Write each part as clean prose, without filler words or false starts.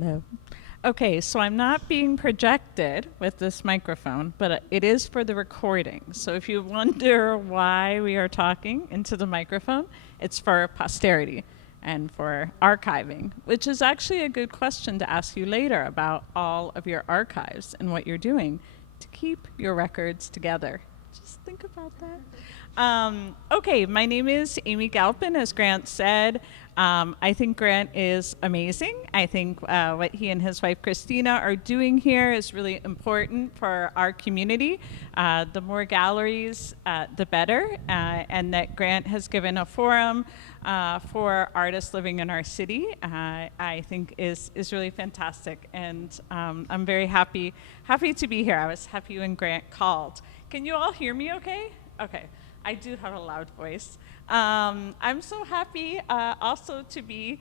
Hello. Okay, so I'm not being projected with this microphone, but it is for the recording. So if you wonder why we are talking into the microphone, it's for posterity and for archiving, which is actually a good question to ask you later about all of your archives and what you're doing to keep your records together. Just think about that. Okay, my name is Amy Galpin, as Grant said. I think Grant is amazing. I think what he and his wife Christina are doing here is really important for our community. The more galleries, the better. And that Grant has given a forum for artists living in our city, I think is really fantastic. And I'm very happy to be here. I was happy when Grant called. Can you all hear me okay? Okay. I do have a loud voice. I'm so happy also to be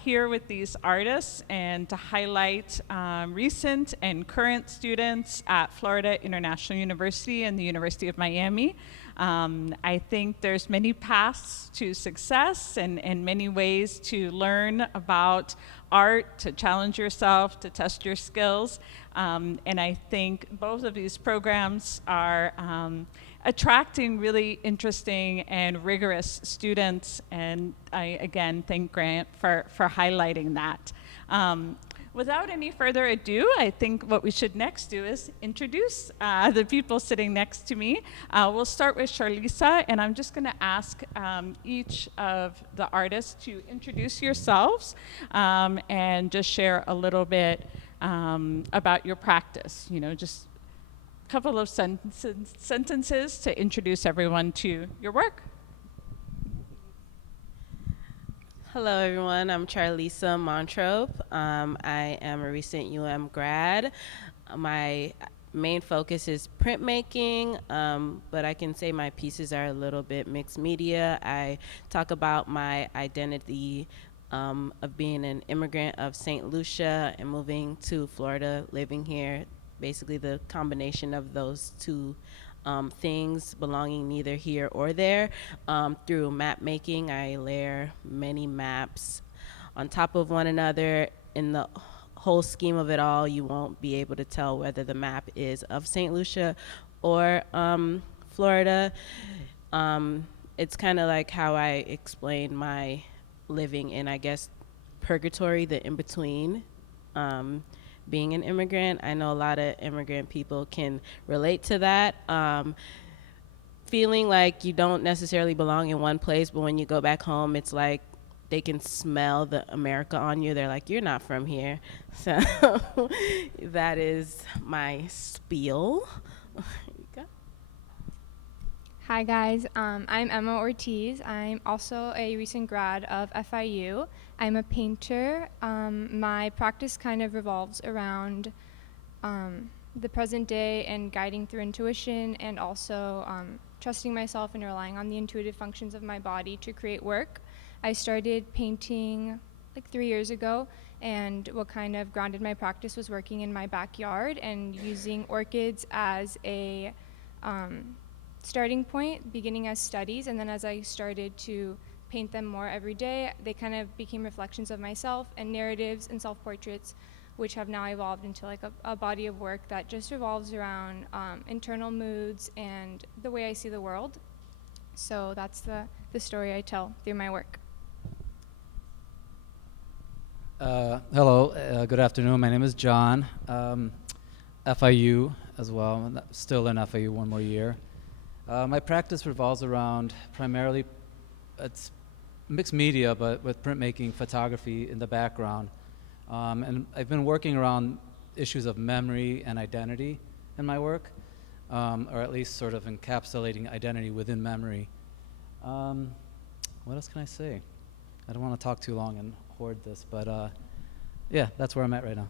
here with these artists and to highlight recent and current students at Florida International University and the University of Miami. I think there's many paths to success and many ways to learn about art, to challenge yourself, to test your skills. And I think both of these programs are attracting really interesting and rigorous students, and I again thank Grant for highlighting that. Without any further ado, I think what we should next do is introduce the people sitting next to me. We'll start with Charlisa, and I'm just going to ask each of the artists to introduce yourselves and just share a little bit about your practice, just couple of sentences to introduce everyone to your work. Hello, everyone. I'm Charlisa Montrope. I am a recent grad. My main focus is printmaking, but I can say my pieces are a little bit mixed media. I talk about my identity of being an immigrant of St. Lucia and moving to Florida, living here. Basically the combination of those two things, belonging neither here or there. Through map making, I layer many maps on top of one another. In the whole scheme of it all, you won't be able to tell whether the map is of St. Lucia or Florida. It's kind of like how I explain my living in, I guess, purgatory, the in-between. Being an immigrant, I know a lot of immigrant people can relate to that. Feeling like you don't necessarily belong in one place, but when you go back home, it's like they can smell the America on you. They're like, you're not from here. So that is my spiel. Hi guys, I'm Emma Ortiz. I'm also a recent grad of FIU. I'm a painter. My practice kind of revolves around the present day and guiding through intuition, and also trusting myself and relying on the intuitive functions of my body to create work. I started painting like 3 years ago, and what kind of grounded my practice was working in my backyard and using orchids as a starting point, beginning as studies, and then as I started to paint them more every day, they kind of became reflections of myself and narratives and self-portraits, which have now evolved into like a body of work that just revolves around internal moods and the way I see the world. So that's the story I tell through my work. Hello, good afternoon. My name is John. FIU as well. I'm still in FIU one more year. My practice revolves around primarily, it's mixed media, but with printmaking, photography in the background. And I've been working around issues of memory and identity in my work, or at least sort of encapsulating identity within memory. What else can I say? I don't want to talk too long and hoard this, but yeah, that's where I'm at right now.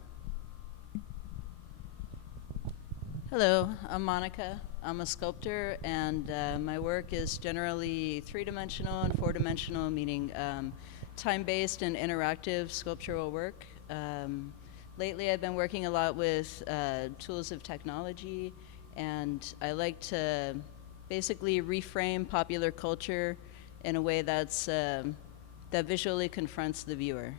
Hello, I'm Monica. I'm a sculptor, and my work is generally three-dimensional and four-dimensional, meaning time-based and interactive sculptural work. Lately, I've been working a lot with tools of technology, and I like to basically reframe popular culture in a way that's that visually confronts the viewer.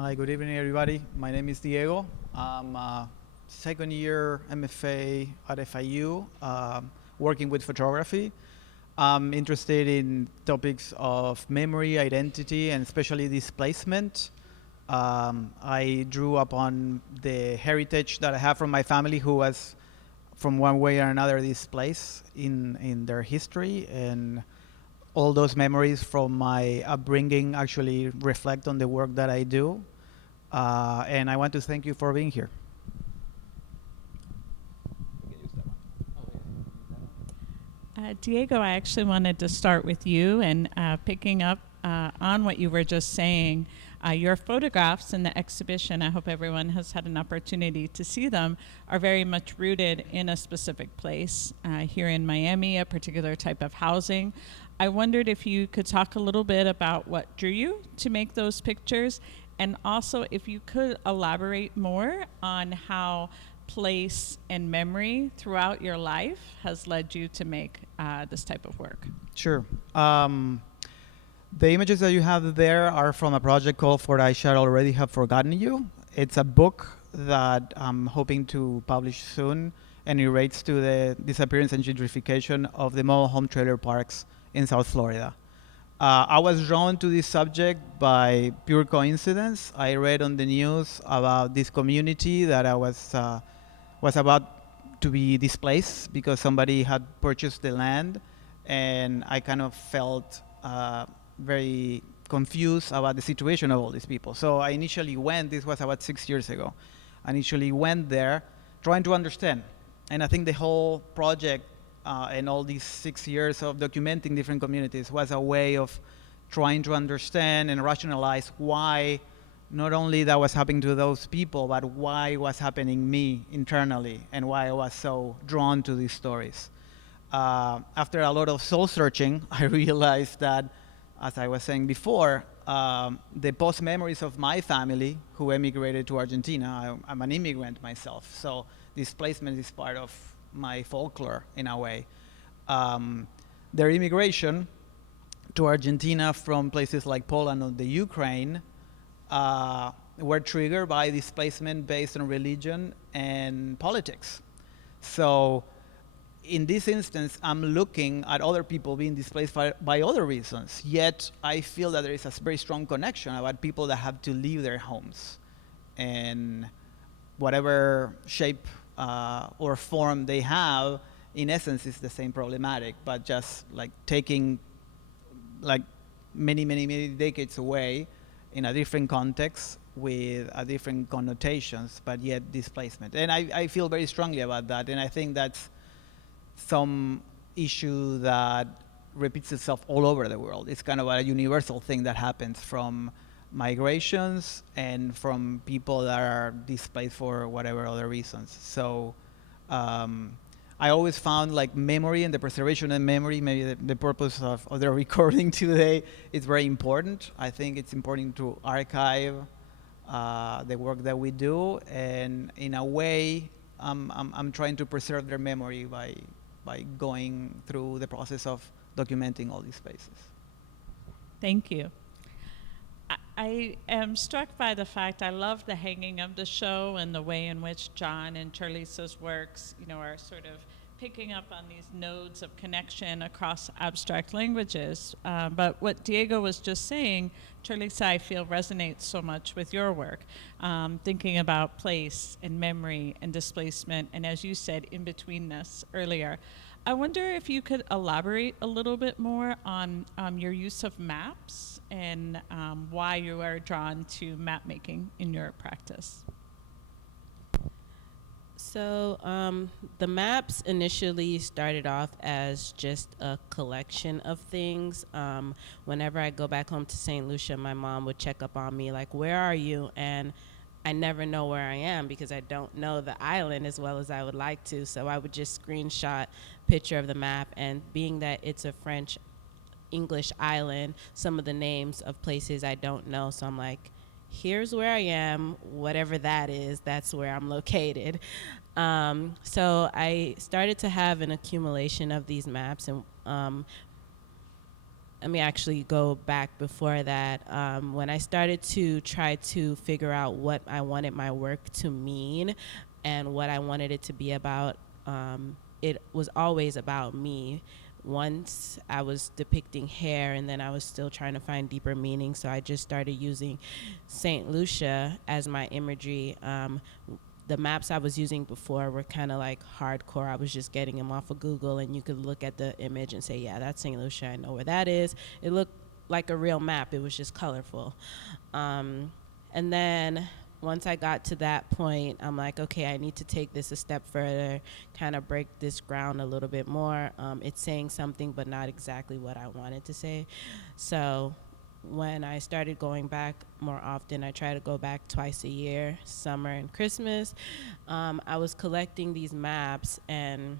Hi, good evening, everybody. My name is Diego. I'm a second year MFA at FIU, working with photography. I'm interested in topics of memory, identity, and especially displacement. I drew upon the heritage that I have from my family, who was from one way or another displaced in their history, and all those memories from my upbringing actually reflect on the work that I do. And I want to thank you for being here. Diego, I actually wanted to start with you and picking up on what you were just saying. Your photographs in the exhibition, I hope everyone has had an opportunity to see them, are very much rooted in a specific place. Here in Miami, a particular type of housing. I wondered if you could talk a little bit about what drew you to make those pictures, and also if you could elaborate more on how place and memory throughout your life has led you to make this type of work. Sure. The images that you have there are from a project called For I Shall Already Have Forgotten You. It's a book that I'm hoping to publish soon, and it relates to the disappearance and gentrification of the mobile home trailer parks in South Florida. I was drawn to this subject by pure coincidence. I read on the news about this community that I was about to be displaced because somebody had purchased the land, and I kind of felt very confused about the situation of all these people. So I initially went, this was about 6 years ago, I initially went there trying to understand. And I think the whole project and all these 6 years of documenting different communities was a way of trying to understand and rationalize why not only that was happening to those people, but why it was happening me internally and why I was so drawn to these stories. After a lot of soul searching, I realized that, as I was saying before, the post memories of my family who emigrated to Argentina, I'm an immigrant myself, so displacement is part of my folklore in a way. Their immigration to Argentina from places like Poland or the Ukraine were triggered by displacement based on religion and politics. So in this instance, I'm looking at other people being displaced by other reasons, yet I feel that there is a very strong connection about people that have to leave their homes and whatever shape or form they have, in essence, is the same problematic, but just like taking like many decades away in a different context with a different connotations, but yet displacement. And I feel very strongly about that, and I think that's some issue that repeats itself all over the world. It's kind of a universal thing that happens from migrations and from people that are displaced for whatever other reasons. So I always found like memory and the preservation of memory, maybe the purpose of the recording today is very important. I think it's important to archive the work that we do, and in a way I'm trying to preserve their memory by going through the process of documenting all these spaces. Thank you. I am struck by the fact I love the hanging of the show and the way in which John and Charlisa's works, are sort of picking up on these nodes of connection across abstract languages. But what Diego was just saying, Charlisa, I feel resonates so much with your work, thinking about place and memory and displacement, and as you said, in-betweenness earlier. I wonder if you could elaborate a little bit more on your use of maps and why you are drawn to map making in your practice. So the maps initially started off as just a collection of things. Whenever I go back home to St. Lucia, my mom would check up on me like, where are you? And I never know where I am because I don't know the island as well as I would like to. So I would just screenshot picture of the map, and being that it's a French English island, some of the names of places I don't know. So I'm like, here's where I am, whatever that is, that's where I'm located. So I started to have an accumulation of these maps, and let me actually go back before that. When I started to try to figure out what I wanted my work to mean and what I wanted it to be about, it was always about me. Once I was depicting hair, and then I was still trying to find deeper meaning, so I just started using St. Lucia as my imagery. The maps I was using before were kind of like hardcore. I was just getting them off of Google, and you could look at the image and say, yeah, that's St. Lucia. I know where that is. It looked like a real map. It was just colorful. And then once I got to that point, I'm like, okay, I need to take this a step further, kind of break this ground a little bit more. It's saying something, but not exactly what I wanted to say. So when I started going back more often, I try to go back twice a year, summer and Christmas. I was collecting these maps, and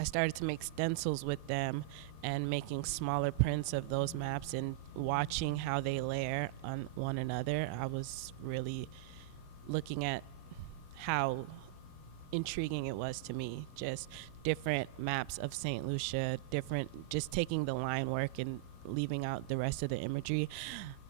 I started to make stencils with them and making smaller prints of those maps and watching how they layer on one another. I was really looking at how intriguing it was to me, just different maps of St. Lucia, just taking the line work and leaving out the rest of the imagery,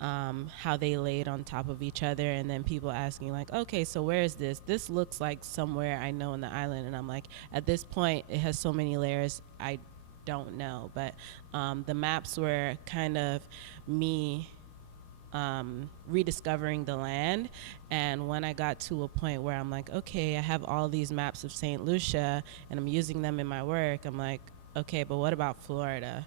how they laid on top of each other, and then people asking like, okay, so where is this? This looks like somewhere I know in the island, and I'm like, at this point, it has so many layers, I don't know. But the maps were kind of me rediscovering the land. And when I got to a point where I'm like, okay, I have all these maps of St. Lucia and I'm using them in my work, I'm like, okay, but what about Florida?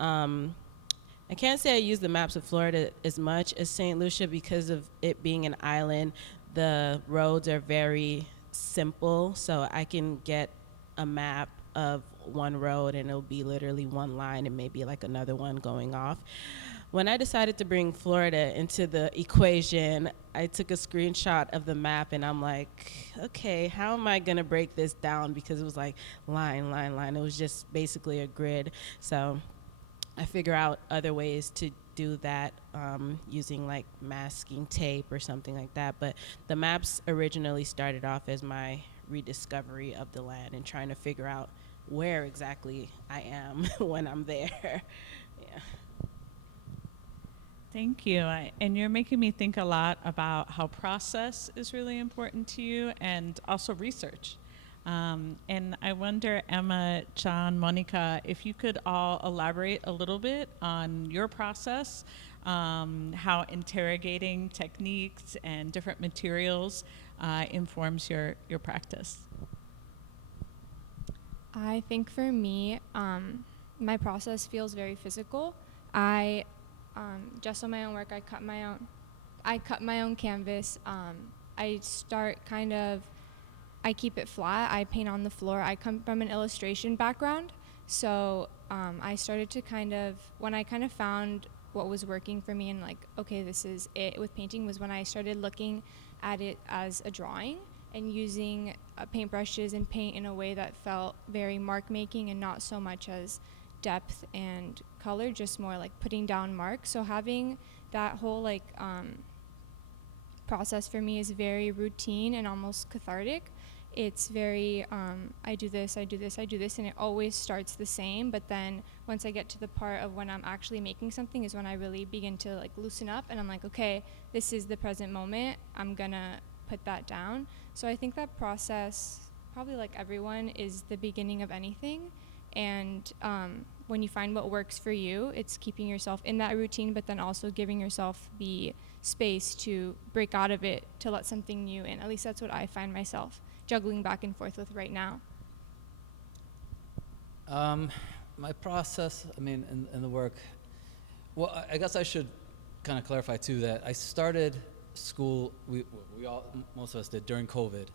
I can't say I use the maps of Florida as much as St. Lucia because of it being an island. The roads are very simple, so I can get a map of one road and it'll be literally one line and maybe like another one going off. When I decided to bring Florida into the equation, I took a screenshot of the map and I'm like, okay, how am I gonna break this down? Because it was like line, line, line. It was just basically a grid. So I figure out other ways to do that using like masking tape or something like that. But the maps originally started off as my rediscovery of the land and trying to figure out where exactly I am when I'm there. Yeah. Thank you. And you're making me think a lot about how process is really important to you and also research. And I wonder, Emma, John, Monica, if you could all elaborate a little bit on your process, how interrogating techniques and different materials informs your practice. I think for me, my process feels very physical. I just on my own work, I cut my own canvas. I start I keep it flat. I paint on the floor. I come from an illustration background, so I started to when I found what was working for me and like, okay, this is it with painting, was when I started looking at it as a drawing and using paintbrushes and paint in a way that felt very mark making and not so much as depth and color, just more like putting down marks. So having that whole process for me is very routine and almost cathartic. It's very I do this, and it always starts the same, but then once I get to the part of when I'm actually making something is when I really begin to like loosen up and I'm like, okay, this is the present moment, I'm gonna put that down. So I think that process, probably like everyone, is the beginning of anything. And when you find what works for you, it's keeping yourself in that routine, but then also giving yourself the space to break out of it, to let something new in. At least that's what I find myself juggling back and forth with right now. My process, I mean, in the work, well, I guess I should kind of clarify too that I started school, we all, most of us did, during COVID.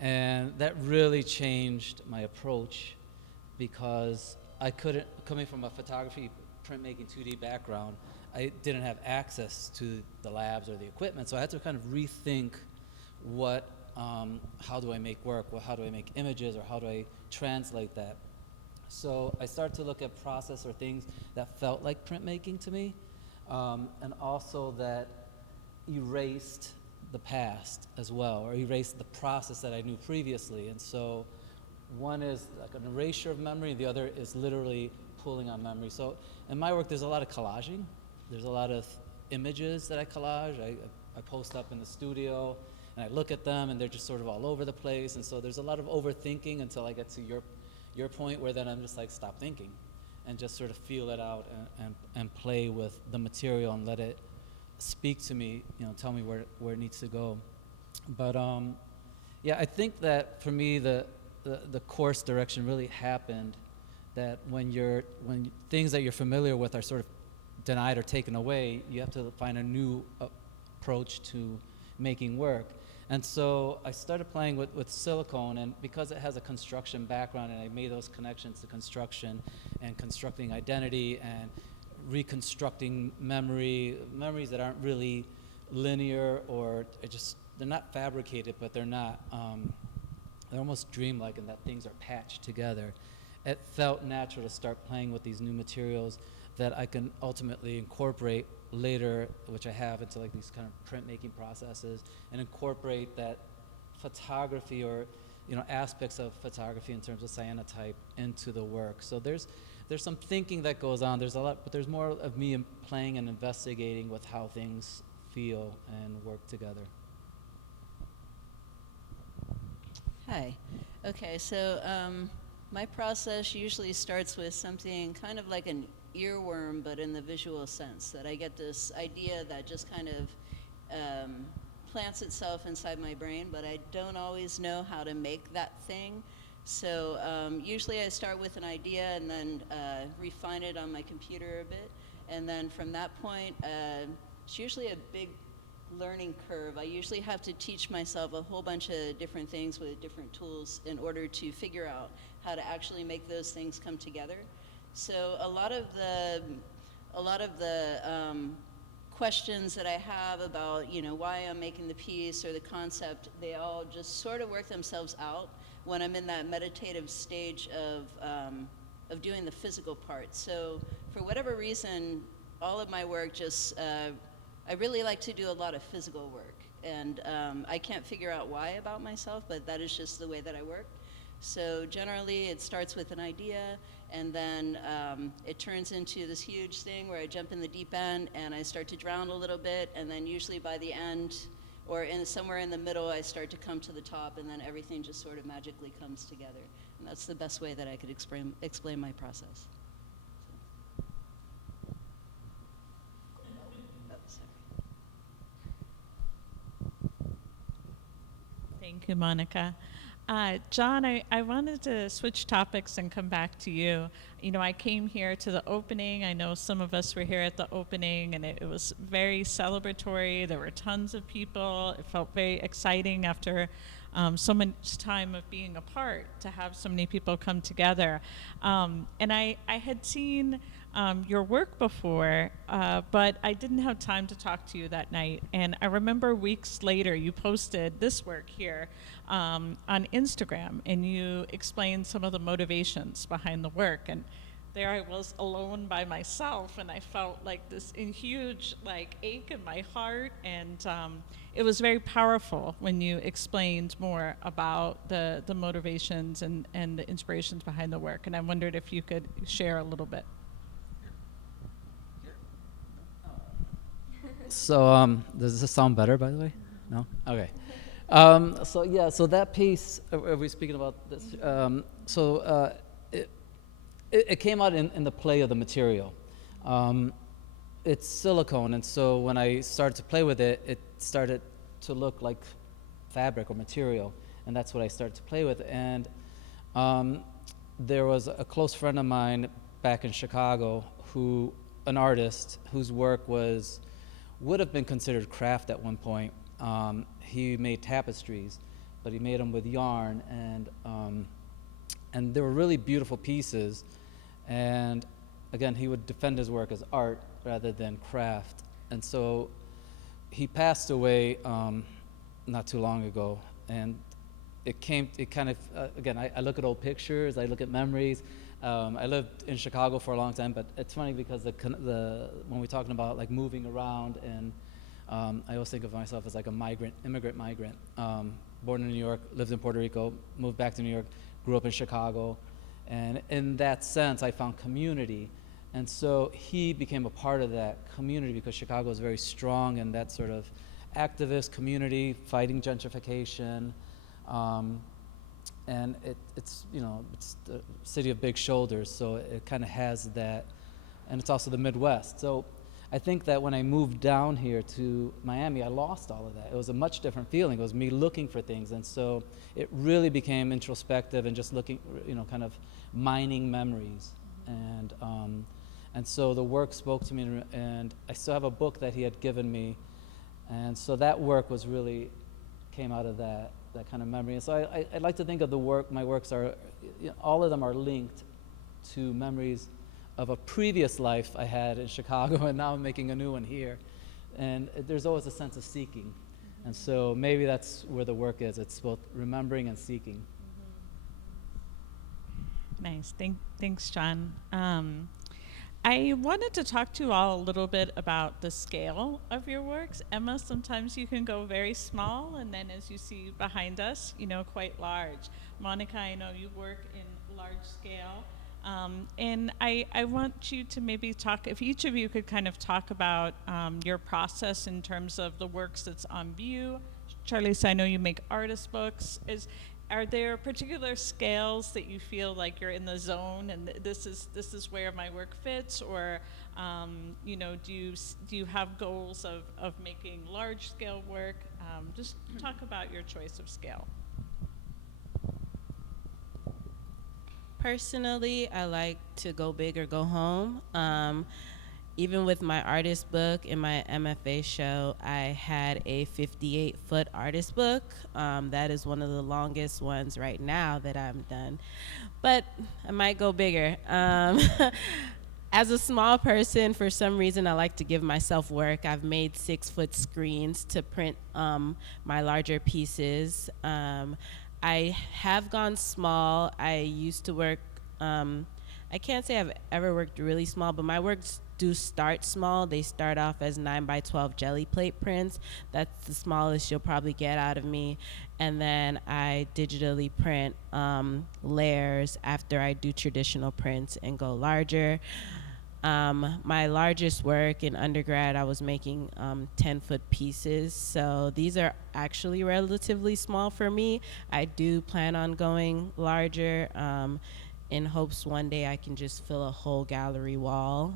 And that really changed my approach because I couldn't, coming from a photography, printmaking, 2D background, I didn't have access to the labs or the equipment, so I had to kind of rethink how do I make work, how do I make images, or how do I translate that? So I started to look at process or things that felt like printmaking to me, and also that erased the past as well, or erased the process that I knew previously. And so one is like an erasure of memory, the other is literally pulling on memory. So in my work, there's a lot of collaging. There's a lot of images that I collage. I post up in the studio, and I look at them, and they're just sort of all over the place. And so there's a lot of overthinking until I get to your point, where then I'm just like, stop thinking, and just sort of feel it out and play with the material and let it speak to me, tell me where it needs to go. But yeah, I think that for me the course direction really happened that when things that you're familiar with are sort of denied or taken away, you have to find a new approach to making work. And so I started playing with silicone, and because it has a construction background, and I made those connections to construction and constructing identity and reconstructing memories that aren't really linear, or they're not fabricated, but they're not, they're almost dreamlike in that things are patched together. It felt natural to start playing with these new materials that I can ultimately incorporate later, which I have, into like these kind of printmaking processes, and incorporate that photography or aspects of photography in terms of cyanotype into the work. So there's some thinking that goes on. There's a lot, but there's more of me playing and investigating with how things feel and work together. Hi. Okay, so my process usually starts with something kind of like an earworm, but in the visual sense, that I get this idea that just kind of plants itself inside my brain, but I don't always know how to make that thing. So usually I start with an idea and then refine it on my computer a bit. And then from that point, it's usually a big learning curve. I usually have to teach myself a whole bunch of different things with different tools in order to figure out how to actually make those things come together. So a lot of the questions that I have about why I'm making the piece or the concept, they all just sort of work themselves out when I'm in that meditative stage of doing the physical part. So for whatever reason, all of my work just I really like to do a lot of physical work, and I can't figure out why about myself, but that is just the way that I work. So generally it starts with an idea, and then it turns into this huge thing where I jump in the deep end and I start to drown a little bit, and then usually by the end or somewhere in the middle I start to come to the top, and then everything just sort of magically comes together. And that's the best way that I could explain my process. Thank you, Monica. John, I wanted to switch topics and come back to you. I came here to the opening. I know some of us were here at the opening, and it was very celebratory. There were tons of people. It felt very exciting after so much time of being apart to have so many people come together. And I had seen your work before, but I didn't have time to talk to you that night. And I remember weeks later you posted this work here on Instagram, and you explained some of the motivations behind the work. And there I was alone by myself, and I felt like this huge ache in my heart. And it was very powerful when you explained more about the motivations and the inspirations behind the work. And I wondered if you could share a little bit. So does this sound better, by the way? No? Okay. So that piece, are we speaking about this? It came out in the play of the material. It's silicone, and so when I started to play with it, it started to look like fabric or material, and that's what I started to play with. And there was a close friend of mine back in Chicago, an artist whose work would have been considered craft at one point. He made tapestries, but he made them with yarn, and they were really beautiful pieces. And again, he would defend his work as art rather than craft. And so he passed away not too long ago, and again, I look at old pictures, I look at memories. I lived in Chicago for a long time, but it's funny because when we're talking about like moving around, and I always think of myself as like a immigrant migrant. Born in New York, lived in Puerto Rico, moved back to New York, grew up in Chicago, And in that sense, I found community. And so he became a part of that community because Chicago is very strong in that sort of activist community, fighting gentrification. And it's the city of big shoulders, so it kind of has that. And it's also the Midwest. So I think that when I moved down here to Miami, I lost all of that. It was a much different feeling. It was me looking for things. And so it really became introspective and just looking, kind of mining memories. And so the work spoke to me, and I still have a book that he had given me. And so that work was really came out of that kind of memory. And so I like to think of my works are, all of them are linked to memories of a previous life I had in Chicago, and now I'm making a new one here. And there's always a sense of seeking. And so maybe that's where the work is. It's both remembering and seeking. Nice. Thanks, John. I wanted to talk to you all a little bit about the scale of your works. Emma, sometimes you can go very small, and then as you see behind us, quite large. Monica, I know you work in large scale. And I want you to maybe talk, if each of you could kind of talk about your process in terms of the works that's on view. Charlisa, I know you make artist books. Are there particular scales that you feel like you're in the zone and this is where my work fits, or do you have goals of making large scale work? Just talk about your choice of scale. Personally, I like to go big or go home. Even with my artist book in my MFA show, I had a 58-foot artist book. That is one of the longest ones right now that I've done. But I might go bigger. As a small person, for some reason, I like to give myself work. I've made 6-foot screens to print my larger pieces. I have gone small. I used to work, I can't say I've ever worked really small, but my works do start small. They start off as 9x12 jelly plate prints. That's the smallest you'll probably get out of me. And then I digitally print layers after I do traditional prints and go larger. My largest work in undergrad, I was making 10-foot pieces. So these are actually relatively small for me. I do plan on going larger in hopes one day I can just fill a whole gallery wall,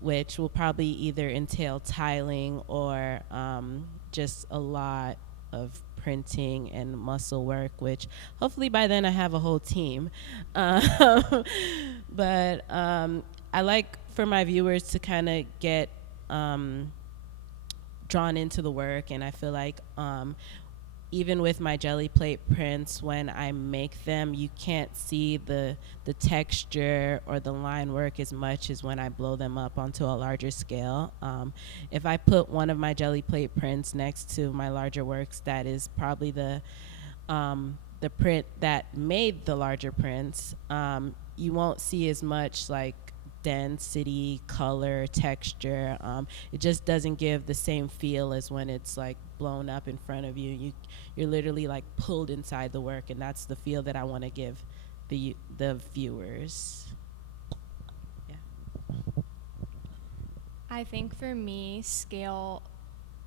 which will probably either entail tiling or just a lot of printing and muscle work, which hopefully by then I have a whole team. But I like for my viewers to kind of get drawn into the work, and I feel like even with my jelly plate prints, when I make them, you can't see the texture or the line work as much as when I blow them up onto a larger scale. If I put one of my jelly plate prints next to my larger works, that is probably the print that made the larger prints. You won't see as much like density, color, texture. It just doesn't give the same feel as when it's like blown up in front of you. You're literally like pulled inside the work, and that's the feel that I want to give the viewers. Yeah. I think for me, scale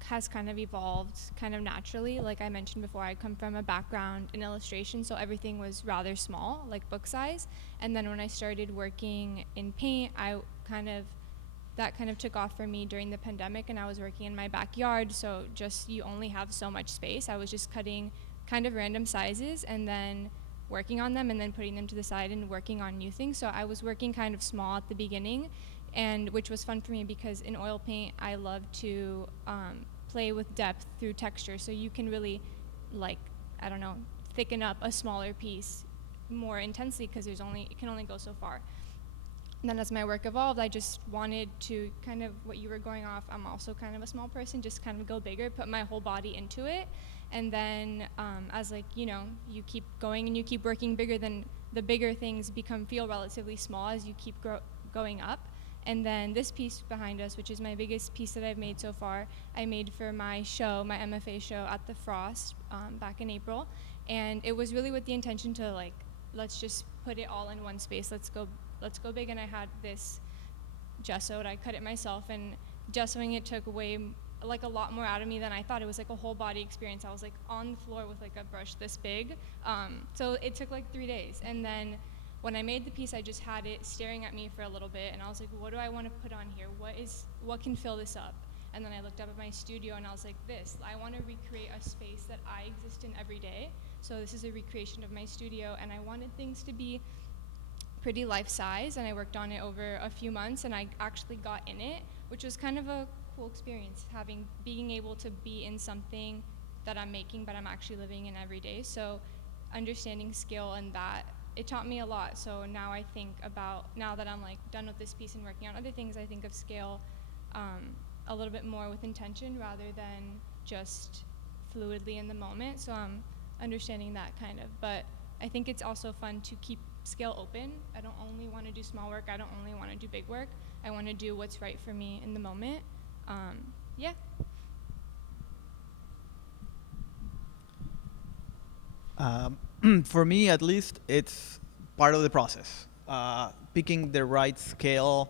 has kind of evolved kind of naturally. Like I mentioned before, I come from a background in illustration, so everything was rather small, like book size. And then when I started working in paint, that kind of took off for me during the pandemic, and I was working in my backyard, so just you only have so much space. I was just cutting kind of random sizes and then working on them and then putting them to the side and working on new things. So I was working kind of small at the beginning, and which was fun for me because in oil paint I love to play with depth through texture, so you can really thicken up a smaller piece more intensely because it can only go so far. And then as my work evolved, I just wanted to kind of what you were going off. I'm also kind of a small person, just kind of go bigger, put my whole body into it. And then as you keep going and you keep working bigger, then the bigger things feel relatively small as you keep going up. And then this piece behind us, which is my biggest piece that I've made so far, I made for my show, my MFA show at the Frost back in April. And it was really with the intention to let's just put it all in one space. Let's go big. And I had this gessoed. I cut it myself, and gessoing it took a lot more out of me than I thought. It was like a whole body experience. I was like on the floor with like a brush this big. So it took like 3 days. And then when I made the piece, I just had it staring at me for a little bit, and I was like, what do I want to put on here? What can fill this up? And then I looked up at my studio, and I was like, I want to recreate a space that I exist in every day. So this is a recreation of my studio, and I wanted things to be pretty life-size, and I worked on it over a few months, and I actually got in it, which was kind of a cool experience, being able to be in something that I'm making, but I'm actually living in every day. So understanding scale and that, it taught me a lot. So now I think about, now that I'm like done with this piece and working on other things, I think of scale a little bit more with intention rather than just fluidly in the moment. So I'm understanding that kind of, but I think it's also fun to keep scale open. I don't only want to do small work. I don't only want to do big work. I want to do what's right for me in the moment. Yeah. For me, at least, it's part of the process. Picking the right scale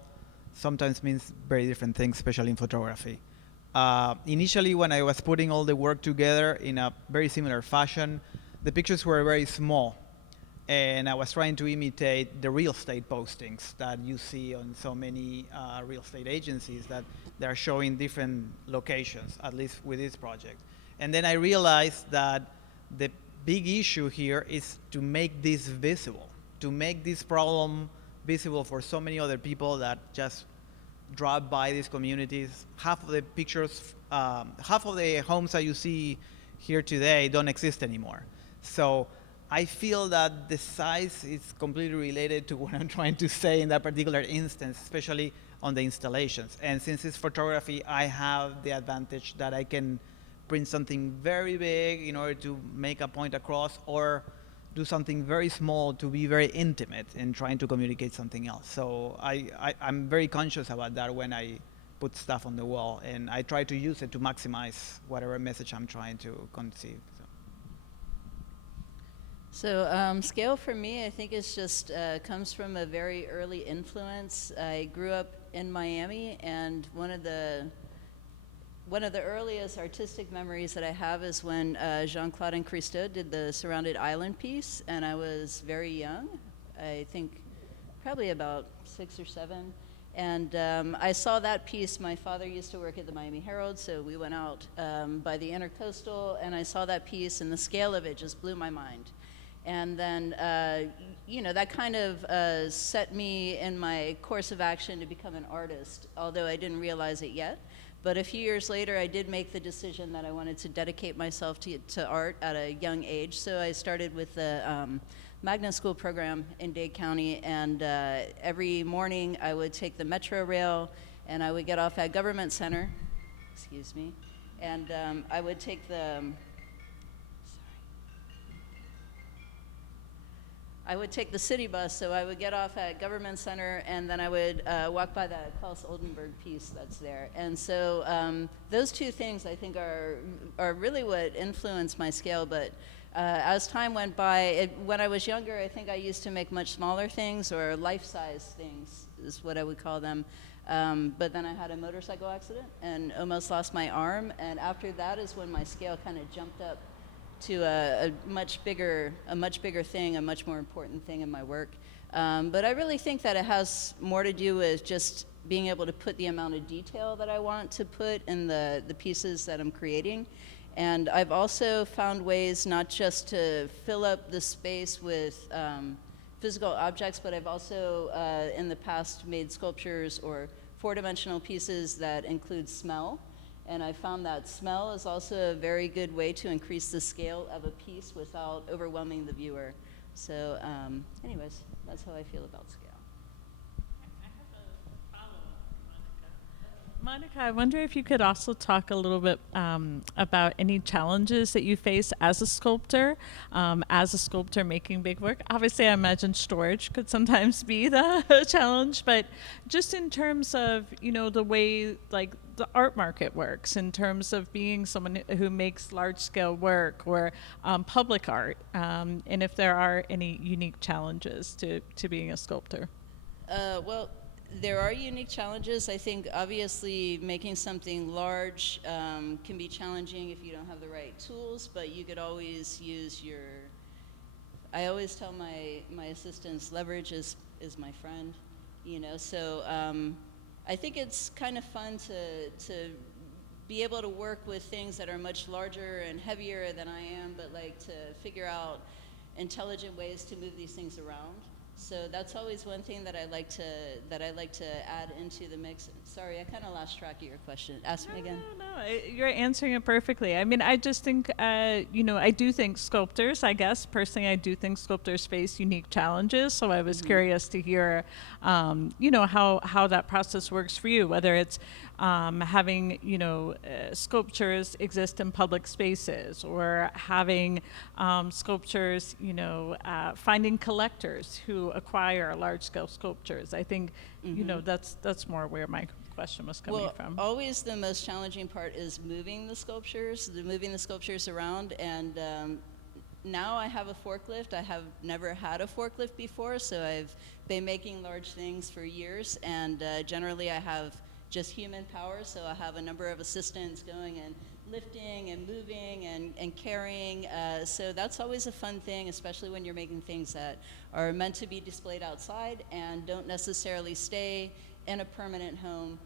sometimes means very different things, especially in photography. Initially, when I was putting all the work together in a very similar fashion, the pictures were very small. And I was trying to imitate the real estate postings that you see on so many real estate agencies that they're showing different locations, at least with this project. And then I realized that the big issue here is to make this visible, to make this problem visible for so many other people that just drive by these communities. Half of the pictures, half of the homes that you see here today don't exist anymore. So I feel that the size is completely related to what I'm trying to say in that particular instance, especially on the installations. And since it's photography, I have the advantage that I can print something very big in order to make a point across, or do something very small to be very intimate in trying to communicate something else. So I'm very conscious about that when I put stuff on the wall, and I try to use it to maximize whatever message I'm trying to conceive. So scale for me, I think is just comes from a very early influence. I grew up in Miami, and one of the earliest artistic memories that I have is when Jean-Claude and Christo did the Surrounded Island piece, and I was very young, I think probably about 6 or 7. And I saw that piece. My father used to work at the Miami Herald, so we went out by the Intercoastal, and I saw that piece, and the scale of it just blew my mind. And then, that kind of set me in my course of action to become an artist, although I didn't realize it yet. But a few years later, I did make the decision that I wanted to dedicate myself to art at a young age. So I started with the Magnet School program in Dade County, and every morning I would take the Metro Rail, and I would get off at Government Center, and I would take the city bus, so I would get off at Government Center, and then I would walk by that Klaus Oldenburg piece that's there. And so those two things, I think, are really what influenced my scale. But as time went by, when I was younger, I think I used to make much smaller things, or life-size things is what I would call them. But then I had a motorcycle accident and almost lost my arm, and after that is when my scale kind of jumped up to a much bigger thing, a much more important thing in my work. But I really think that it has more to do with just being able to put the amount of detail that I want to put in the pieces that I'm creating. And I've also found ways not just to fill up the space with physical objects, but I've also in the past made sculptures or 4-dimensional pieces that include smell. And I found that smell is also a very good way to increase the scale of a piece without overwhelming the viewer. So anyways, that's how I feel about scale. I have a follow-up, Monica, I wonder if you could also talk a little bit about any challenges that you face as a sculptor making big work. Obviously, I imagine storage could sometimes be the challenge, but just in terms of, the way like the art market works, in terms of being someone who makes large scale work or public art, and if there are any unique challenges to being a sculptor. Well, there are unique challenges. I think obviously making something large can be challenging if you don't have the right tools, but you could always use your, I always tell my assistants, leverage is my friend, so I think it's kind of fun to be able to work with things that are much larger and heavier than I am, but like to figure out intelligent ways to move these things around. So that's always one thing that I like to add into the mix. Sorry, I kind of lost track of your question. Ask me again. No, you're answering it perfectly. I mean, I just think, I do think sculptors, I guess, personally, I do think sculptors face unique challenges. So I was curious to hear, how that process works for you, whether it's having, sculptures exist in public spaces, or having sculptures, finding collectors who acquire large-scale sculptures. I think, that's more where my question was coming from. Always the most challenging part is moving the sculptures around, and now I have a forklift. I have never had a forklift before, so I've been making large things for years, and generally I have just human power, so I have a number of assistants going and lifting and moving and carrying, so that's always a fun thing, especially when you're making things that are meant to be displayed outside and don't necessarily stay in a permanent home.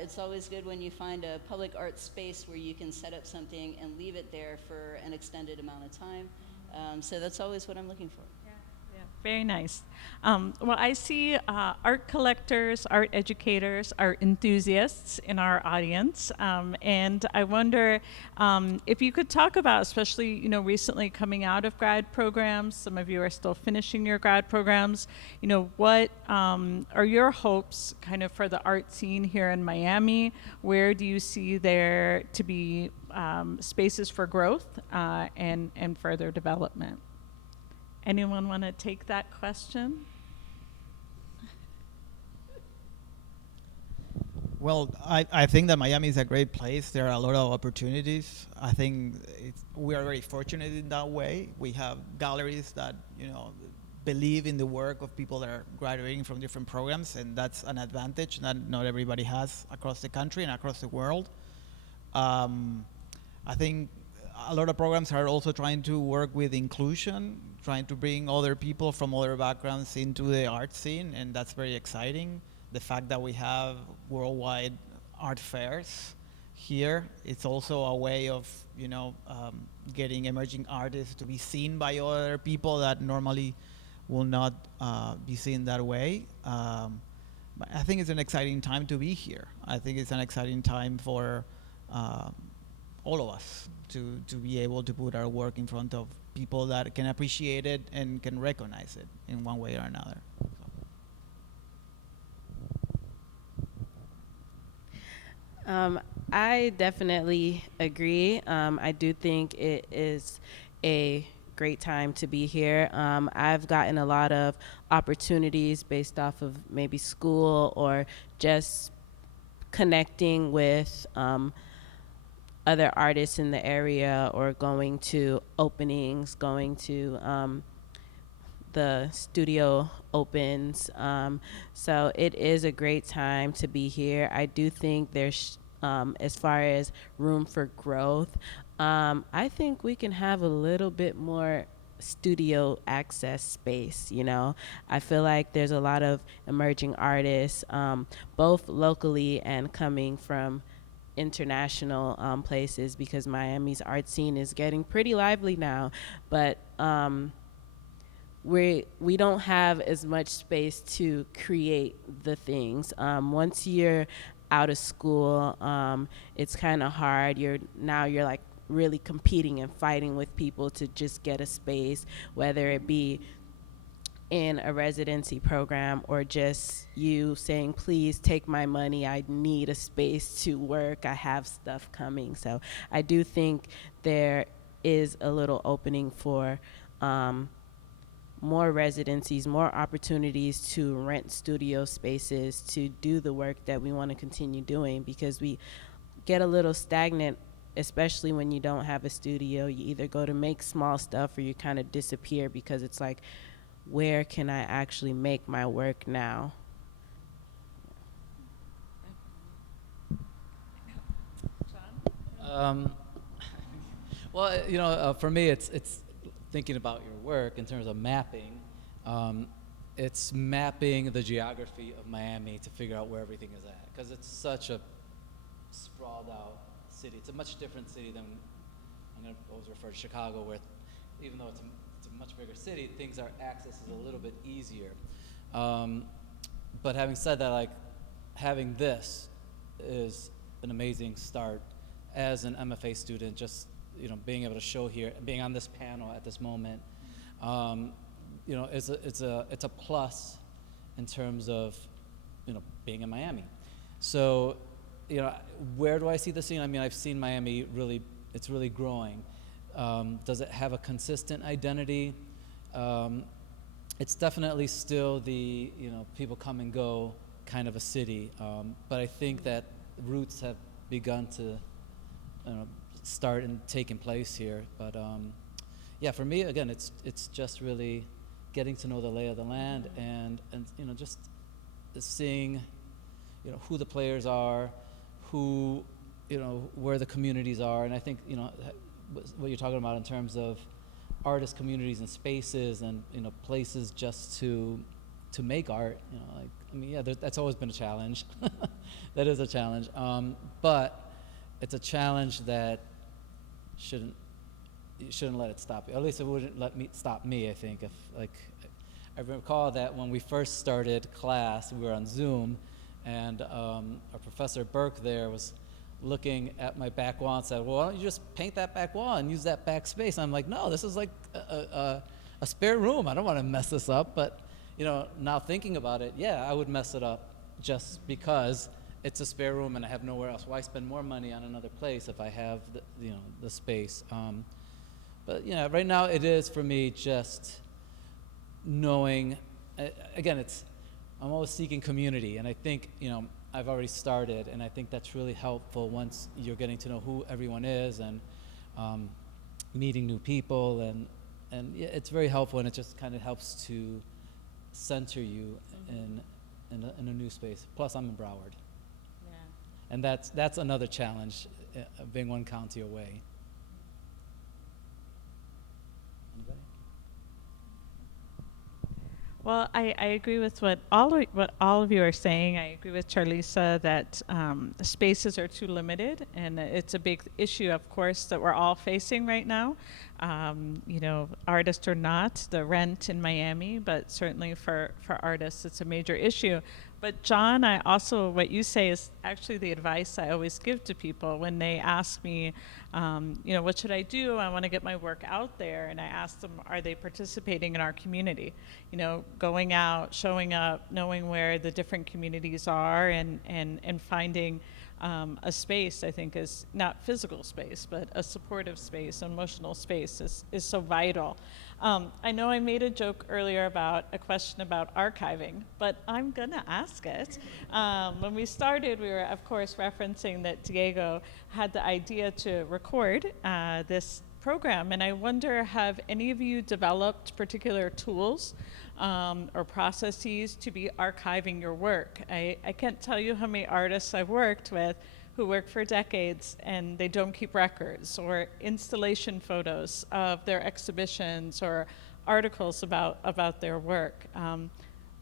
It's always good when you find a public art space where you can set up something and leave it there for an extended amount of time, so that's always what I'm looking for. Very nice. Well, I see art collectors, art educators, art enthusiasts in our audience, and I wonder if you could talk about, especially recently coming out of grad programs. Some of you are still finishing your grad programs. What are your hopes, kind of, for the art scene here in Miami? Where do you see there to be spaces for growth and further development? Anyone want to take that question? Well, I think that Miami is a great place. There are a lot of opportunities. I think we are very fortunate in that way. We have galleries that believe in the work of people that are graduating from different programs, and that's an advantage that not everybody has across the country and across the world. I think a lot of programs are also trying to work with inclusion, trying to bring other people from other backgrounds into the art scene, and that's very exciting. The fact that we have worldwide art fairs here, it's also a way of getting emerging artists to be seen by other people that normally will not be seen that way. But I think it's an exciting time to be here. I think it's an exciting time for all of us to be able to put our work in front of people that can appreciate it and can recognize it in one way or another. I definitely agree. I do think it is a great time to be here. I've gotten a lot of opportunities based off of maybe school or just connecting with other artists in the area, or going to openings, going to the studio opens. So it is a great time to be here. I do think there's, as far as room for growth, I think we can have a little bit more studio access space. I feel like there's a lot of emerging artists, both locally and coming from international places, because Miami's art scene is getting pretty lively now, but we don't have as much space to create the things. Once you're out of school, it's kind of hard. You're like really competing and fighting with people to just get a space, whether it be in a residency program, or just you saying, please take my money, I need a space to work, I have stuff coming. So I do think there is a little opening for more residencies, more opportunities to rent studio spaces to do the work that we want to continue doing, because we get a little stagnant, especially when you don't have a studio. You either go to make small stuff or you kind of disappear, because it's like, where can I actually make my work now? Well, for me, it's thinking about your work in terms of mapping. It's mapping the geography of Miami to figure out where everything is at, because it's such a sprawled out city. It's a much different city than, I'm going to always refer to Chicago, where even though it's a much bigger city, access is a little bit easier. But having said that, like, having this is an amazing start as an MFA student. Just being able to show here, being on this panel at this moment, it's a plus in terms of being in Miami. So where do I see the scene? I mean, I've seen Miami it's really growing. Does it have a consistent identity? It's definitely still the people come and go kind of a city, but I think that roots have begun to start and taking place here. But yeah, for me, again, it's just really getting to know the lay of the land, and just seeing who the players are, who where the communities are. And I think what you're talking about in terms of artist communities and spaces and places just to make art, that's always been a challenge. That is a challenge, but it's a challenge that you shouldn't let it stop you. At least it wouldn't stop me. I think I recall that when we first started class, we were on Zoom, and our professor Burke there was looking at my back wall and said, well, why don't you just paint that back wall and use that back space? I'm like, no, this is like a spare room. I don't want to mess this up. But now thinking about it, yeah, I would mess it up just because it's a spare room and I have nowhere else. Why spend more money on another place if I have the space? But right now it is for me just knowing. Again, I'm always seeking community, and I think I've already started, and I think that's really helpful once you're getting to know who everyone is and meeting new people, and yeah, it's very helpful, and it just kind of helps to center you in a new space. Plus, I'm in Broward. And that's another challenge, being one county away. Anybody? Well, I agree with what all of you are saying. I agree with Charlisa that spaces are too limited, and it's a big issue, of course, that we're all facing right now. Artists or not, the rent in Miami, but certainly for artists, it's a major issue. But John, what you say is actually the advice I always give to people when they ask me, what should I do? I want to get my work out there. And I ask them, are they participating in our community? Going out, showing up, knowing where the different communities are, and finding a space, I think, is not physical space, but a supportive space, emotional space is so vital. I know I made a joke earlier about a question about archiving, but I'm going to ask it. When we started, we were, of course, referencing that Diego had the idea to record this program, and I wonder, have any of you developed particular tools or processes to be archiving your work? I can't tell you how many artists I've worked with who work for decades and they don't keep records, or installation photos of their exhibitions or articles about their work.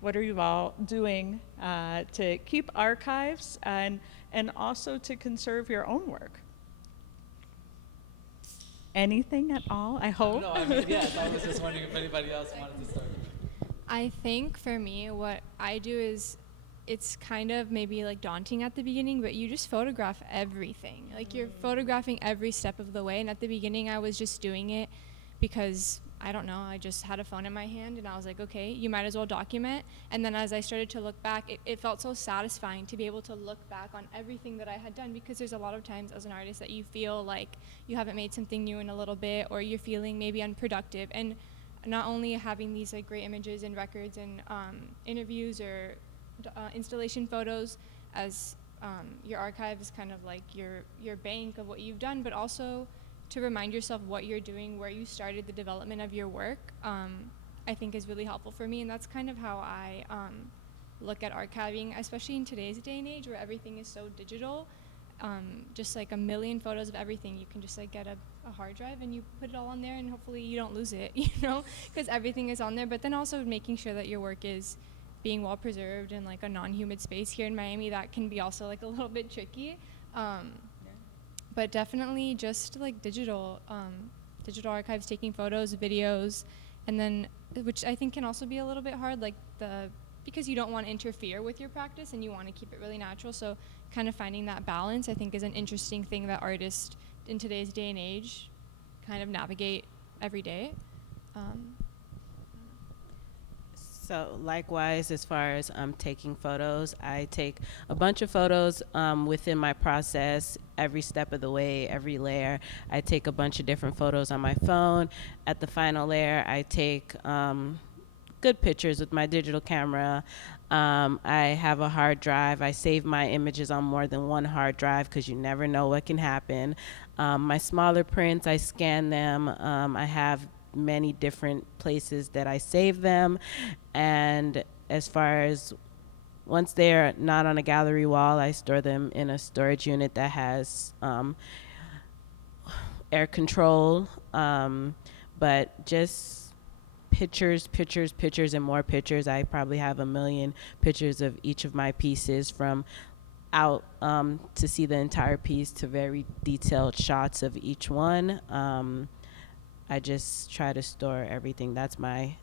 What are you all doing to keep archives and also to conserve your own work? Anything at all, I hope? No, I was just wondering if anybody else wanted to start. I think for me, what I do is, it's kind of maybe like daunting at the beginning, but you just photograph everything. Like, you're photographing every step of the way. And at the beginning, I was just doing it because I don't know, I just had a phone in my hand and I was like, okay, you might as well document. And then as I started to look back, it felt so satisfying to be able to look back on everything that I had done, because there's a lot of times as an artist that you feel like you haven't made something new in a little bit, or you're feeling maybe unproductive. And not only having these like great images and records and interviews or installation photos as your archive is kind of like your bank of what you've done, but also to remind yourself what you're doing, where you started the development of your work, I think is really helpful for me. And that's kind of how I look at archiving, especially in today's day and age where everything is so digital. Just like a million photos of everything, you can just like get a hard drive and you put it all on there, and hopefully you don't lose it, you know, because everything is on there. But then also making sure that your work is being well preserved in like a non-humid space here in Miami, that can be also like a little bit tricky. But definitely just like digital archives, taking photos, videos, and then, which I think can also be a little bit hard, like because you don't want to interfere with your practice and you want to keep it really natural. So kind of finding that balance, I think, is an interesting thing that artists in today's day and age kind of navigate every day. So likewise, as far as taking photos, I take a bunch of photos within my process, every step of the way, every layer. I take a bunch of different photos on my phone. At the final layer, I take good pictures with my digital camera. I have a hard drive. I save my images on more than one hard drive because you never know what can happen. My smaller prints, I scan them. I have many different places that I save them. And as far as once they're not on a gallery wall, I store them in a storage unit that has air control, but just pictures, and more pictures. I probably have 1 million pictures of each of my pieces, from out to see the entire piece to very detailed shots of each one. I just try to store everything. That's my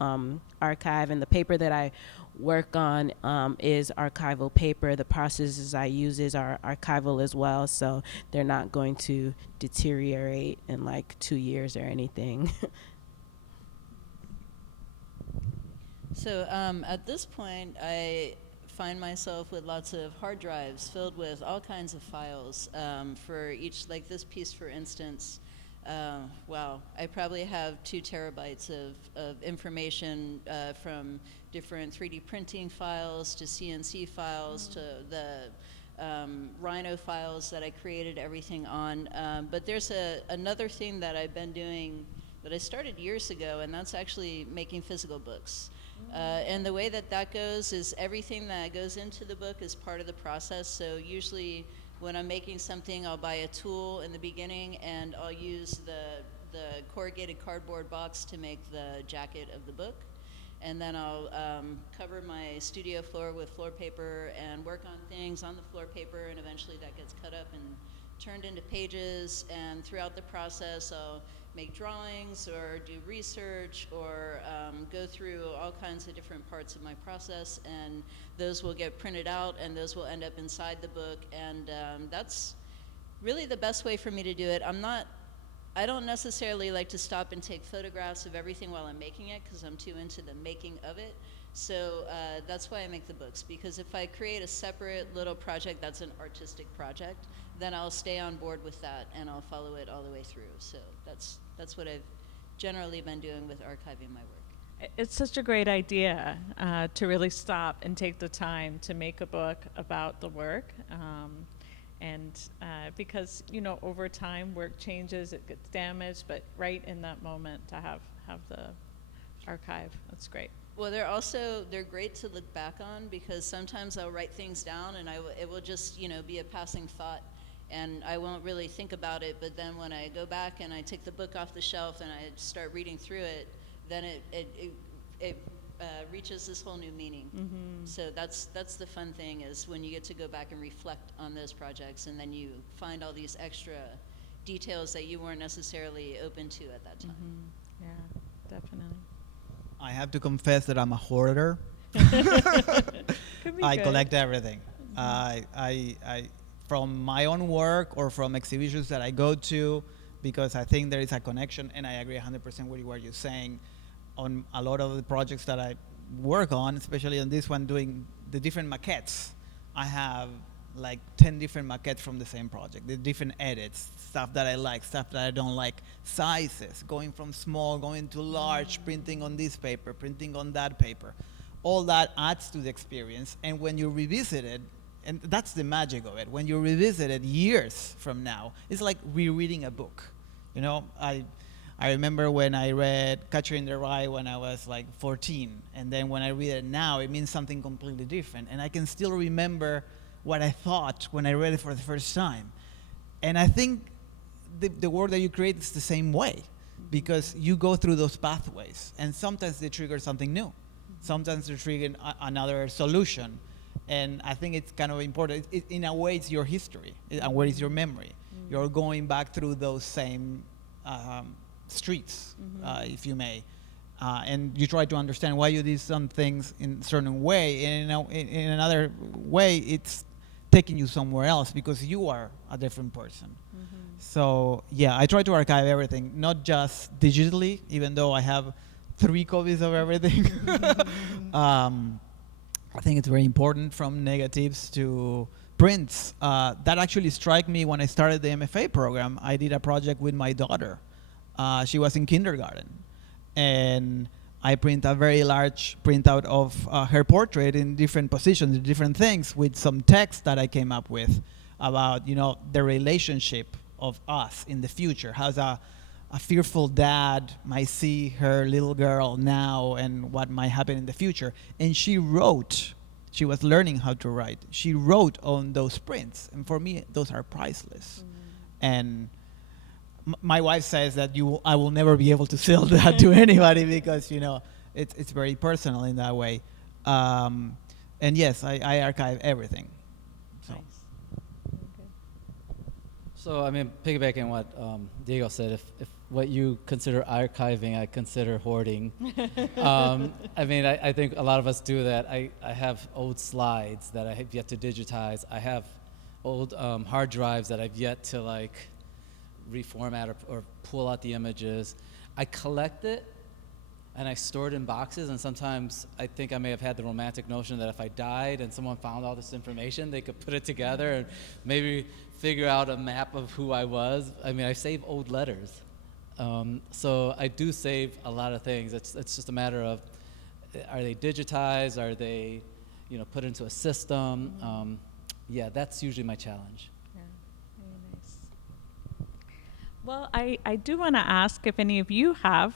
archive, and the paper that I work on is archival paper. The processes I use are archival as well, so they're not going to deteriorate in like 2 years or anything. So at this point, I find myself with lots of hard drives filled with all kinds of files for each, like this piece, for instance. Wow, I probably have 2 terabytes of information from different 3D printing files to CNC files to the Rhino files that I created everything on. But there's another thing that I've been doing that I started years ago, and that's actually making physical books. And the way that goes is everything that goes into the book is part of the process. So usually when I'm making something, I'll buy a tool in the beginning, and I'll use the corrugated cardboard box to make the jacket of the book. And then I'll cover my studio floor with floor paper and work on things on the floor paper, and eventually that gets cut up and turned into pages. And throughout the process, I'll make drawings or do research or go through all kinds of different parts of my process, and those will get printed out and those will end up inside the book. And that's really the best way for me to do it. I don't necessarily like to stop and take photographs of everything while I'm making it, because I'm too into the making of it. So that's why I make the books, because if I create a separate little project that's an artistic project, then I'll stay on board with that and I'll follow it all the way through. So that's what I've generally been doing with archiving my work. It's such a great idea to really stop and take the time to make a book about the work. And because, you know, over time work changes, it gets damaged, but right in that moment to have the archive, that's great. Well, they're great to look back on, because sometimes I'll write things down and it will just, you know, be a passing thought, and I won't really think about it. But then when I go back and I take the book off the shelf and I start reading through it, then it reaches this whole new meaning. Mm-hmm. So that's the fun thing, is when you get to go back and reflect on those projects, and then you find all these extra details that you weren't necessarily open to at that time. Mm-hmm. Yeah, definitely. I have to confess that I'm a hoarder. Could be I good. collect everything. I from my own work or from exhibitions that I go to, because I think there is a connection, and I agree 100% with what you're saying on a lot of the projects that I work on, especially on this one, doing the different maquettes. I have like 10 different maquettes from the same project, the different edits, stuff that I like, stuff that I don't like, sizes, going from small, going to large, printing on this paper, printing on that paper. All that adds to the experience, and when you revisit it, and that's the magic of it, when you revisit it years from now, it's like rereading a book. You know, I remember when I read Catcher in the Rye when I was like 14, and then when I read it now, it means something completely different, and I can still remember what I thought when I read it for the first time. And I think the work that you create is the same way, because you go through those pathways, and sometimes they trigger something new. Sometimes they trigger another solution. And I think it's kind of important. In a way, it's your history. In a way, it's your memory. You're going back through those same streets, if you may. And you try to understand why you did some things in a certain way. And in another way, it's taking you somewhere else because you are a different person. So, yeah, I try to archive everything, not just digitally, even though I have 3 copies of everything. I think it's very important, from negatives to prints. That actually struck me when I started the MFA program. I did a project with my daughter. She was in kindergarten. And I print a very large printout of her portrait in different positions, different things, with some text that I came up with about, you know, the relationship of us in the future. How's a fearful dad might see her little girl now and what might happen in the future. And she was learning how to write. She wrote on those prints. And for me, those are priceless. And my wife says that I will never be able to sell that to anybody because, you know, it's very personal in that way. And yes, I archive everything. So. Nice. Okay. So, I mean, piggybacking on what Diego said, if what you consider archiving, I consider hoarding. I mean, I think a lot of us do that. I have old slides that I have yet to digitize. I have old hard drives that I've yet to, like, reformat or pull out the images. I collect it, and I store it in boxes, and sometimes I think I may have had the romantic notion that if I died and someone found all this information, they could put it together and maybe figure out a map of who I was. I mean, I save old letters. So I do save a lot of things. It's just a matter of, are they digitized? Are they, you know, put into a system? Yeah, that's usually my challenge. Yeah, very nice. Well, I do want to ask if any of you have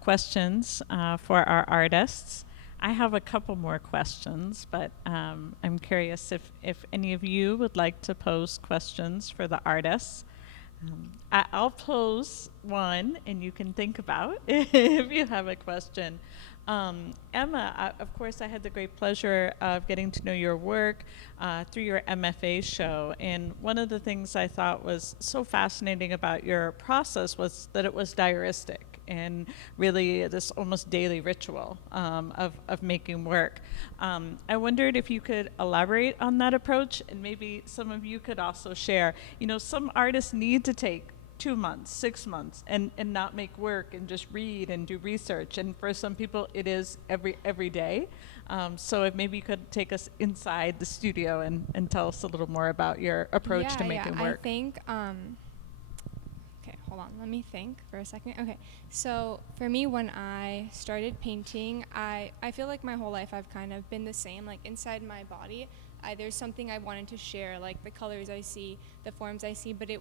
questions for our artists. I have a couple more questions, but I'm curious if any of you would like to pose questions for the artists. I'll pose one, and you can think about if you have a question. Emma, of course, I had the great pleasure of getting to know your work through your MFA show. And one of the things I thought was so fascinating about your process was that it was diaristic and really this almost daily ritual of making work. I wondered if you could elaborate on that approach, and maybe some of you could also share. You know, some artists need to take 2 months, 6 months, and not make work and just read and do research. And for some people, it is every day. So if maybe you could take us inside the studio and tell us a little more about your approach to making work. I think, okay, hold on, let me think for a second. Okay, so for me, when I started painting, I feel like my whole life I've kind of been the same, like inside my body. There's something I wanted to share, like the colors I see, the forms I see, but it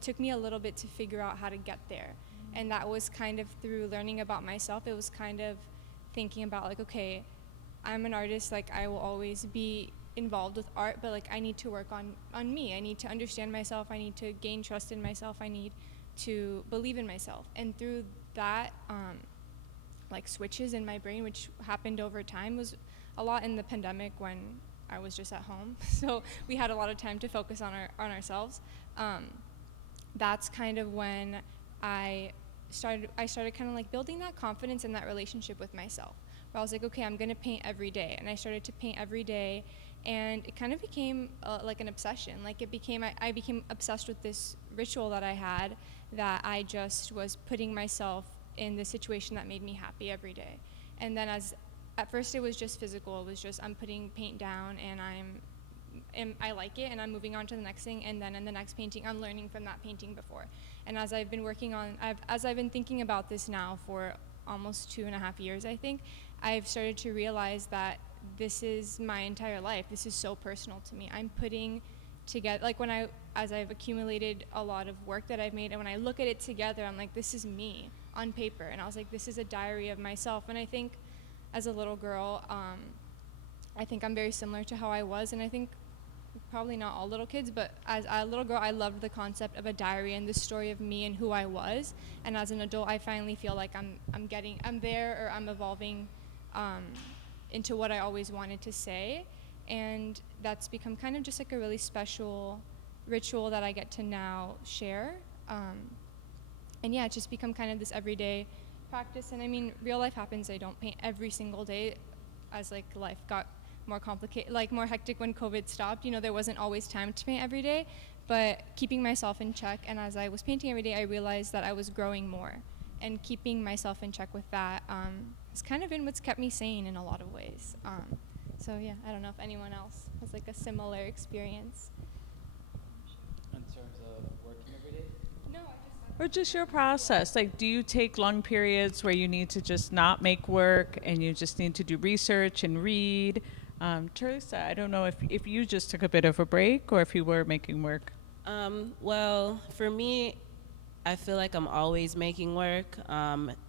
took me a little bit to figure out how to get there. And that was kind of through learning about myself. It was kind of thinking about like, okay, I'm an artist, like I will always be involved with art, but like I need to work on me. I need to understand myself. I need to gain trust in myself. I need to believe in myself. And through that, like switches in my brain, which happened over time, was a lot in the pandemic when I was just at home, so we had a lot of time to focus on ourselves. That's kind of when I started kind of like building that confidence and that relationship with myself, where I was like, okay, I'm gonna paint every day, and I started to paint every day, And it kind of became like an obsession. Like it became, I became obsessed with this ritual that I had, that I just was putting myself in the situation that made me happy every day. And then at first it was just physical. It was just, I'm putting paint down and I like it and I'm moving on to the next thing. And then in the next painting, I'm learning from that painting before. And as I've been as I've been thinking about this now for almost 2.5 years, I think, I've started to realize that this is my entire life. This is so personal to me. I'm putting together, like as I've accumulated a lot of work that I've made, and when I look at it together, I'm like, this is me on paper. And I was like, this is a diary of myself. And I think as a little girl, I think I'm very similar to how I was, and I think probably not all little kids, but as a little girl, I loved the concept of a diary and the story of me and who I was. And as an adult, I finally feel like I'm there, or I'm evolving into what I always wanted to say. And that's become kind of just like a really special ritual that I get to now share. And yeah, it's just become kind of this everyday practice. And I mean, real life happens. I don't paint every single day, as like life got more complicated, like more hectic when COVID stopped. You know, there wasn't always time to paint every day, but keeping myself in check. And as I was painting every day, I realized that I was growing more, and keeping myself in check with that has kind of been what's kept me sane in a lot of ways. So yeah, I don't know if anyone else has like a similar experience. In terms of working every day? No, Or just your process. Like, do you take long periods where you need to just not make work and you just need to do research and read? Charlisa, I don't know if you just took a bit of a break or if you were making work. Well, for me, I feel like I'm always making work.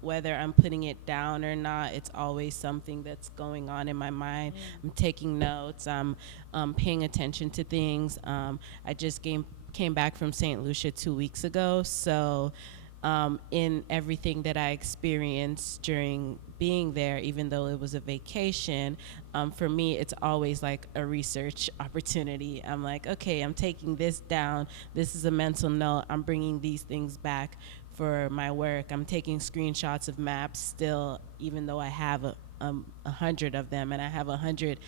Whether I'm putting it down or not, it's always something that's going on in my mind. I'm taking notes. I'm paying attention to things. I just came back from St. Lucia 2 weeks ago, so in everything that I experienced during being there, even though it was a vacation, for me, it's always like a research opportunity. I'm like, okay, I'm taking this down. This is a mental note. I'm bringing these things back for my work. I'm taking screenshots of maps still, even though I have 100 of them, and I have 100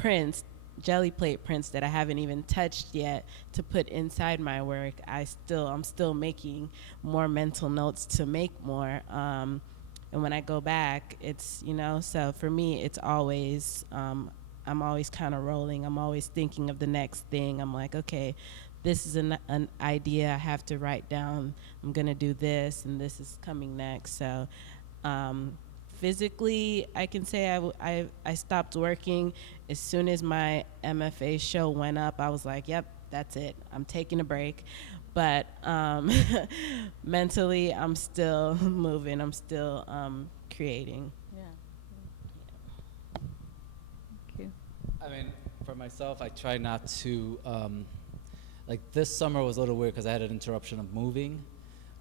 prints, jelly plate prints that I haven't even touched yet to put inside my work. I'm still making more mental notes to make more. And when I go back, it's, you know, so for me, it's always, I'm always kind of rolling. I'm always thinking of the next thing. I'm like, okay, this is an idea I have to write down. I'm going to do this, and this is coming next. So physically, I can say I stopped working as soon as my MFA show went up. I was like, yep, that's it. I'm taking a break. But mentally, I'm still moving. I'm still creating. Yeah. Thank you. I mean, for myself, I try not to, like this summer was a little weird because I had an interruption of moving.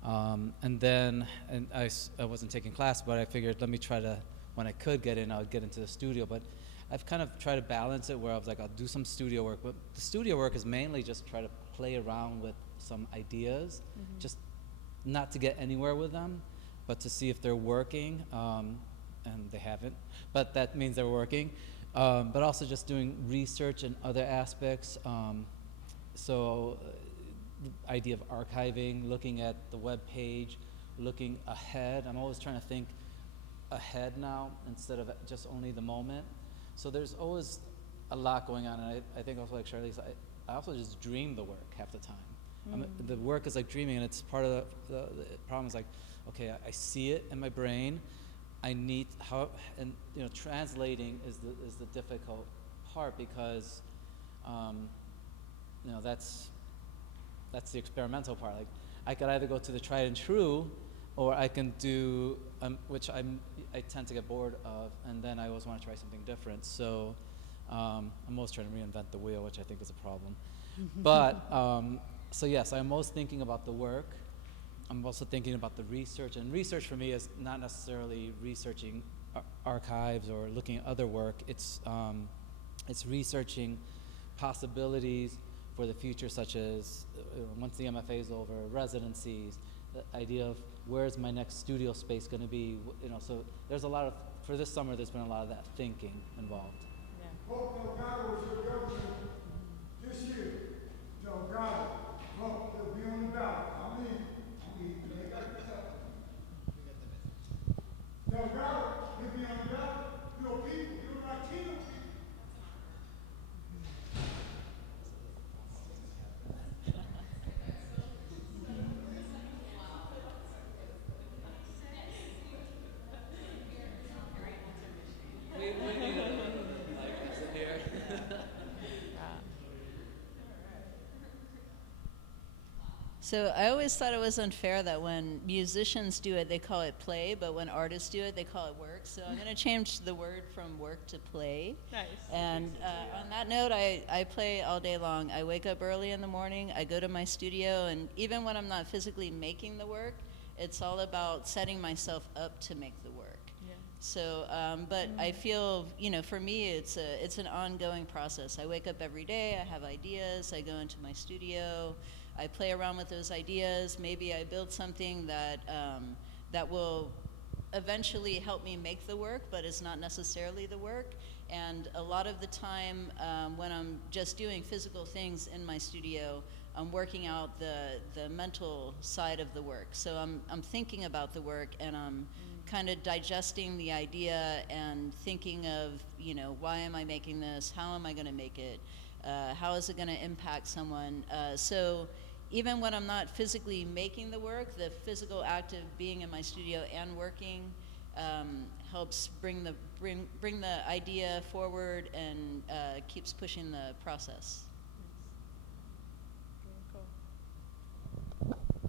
And I wasn't taking class, but I figured let me try to, when I could get in, I would get into the studio. But I've kind of tried to balance it where I was like, I'll do some studio work. But the studio work is mainly just try to play around with some ideas, just not to get anywhere with them, but to see if they're working, and they haven't, but that means they're working. But also just doing research in other aspects. So idea of archiving, looking at the web page, looking ahead. I'm always trying to think ahead now instead of just only the moment. So there's always a lot going on, and I think also like Charlisa, I also just dream the work half the time. The work is like dreaming, and it's part of the problem is like, okay, I see it in my brain. I need and you know, translating is the difficult part because, you know, that's the experimental part. Like, I could either go to the tried and true, or I can do which I tend to get bored of, and then I always want to try something different. So I'm always trying to reinvent the wheel, which I think is a problem. But so yes, I'm most thinking about the work. I'm also thinking about the research, and research for me is not necessarily researching archives or looking at other work. It's researching possibilities for the future, such as once the MFA is over, residencies, the idea of where's my next studio space going to be. You know, so there's a lot of, for this summer, there's been a lot of that thinking involved. Yeah. So I always thought it was unfair that when musicians do it, they call it play, but when artists do it, they call it work. So I'm going to change the word from work to play. Nice. And on that note, I play all day long. I wake up early in the morning, I go to my studio, and even when I'm not physically making the work, it's all about setting myself up to make the work. Yeah. So, but I feel, for me, it's an ongoing process. I wake up every day, I have ideas, I go into my studio, I play around with those ideas. Maybe I build something that will eventually help me make the work, but it's not necessarily the work. And a lot of the time, when I'm just doing physical things in my studio, I'm working out the mental side of the work. So I'm thinking about the work, and I'm kind of digesting the idea and thinking of, why am I making this? How am I going to make it? How is it going to impact someone? So even when I'm not physically making the work, the physical act of being in my studio and working helps bring the idea forward and keeps pushing the process.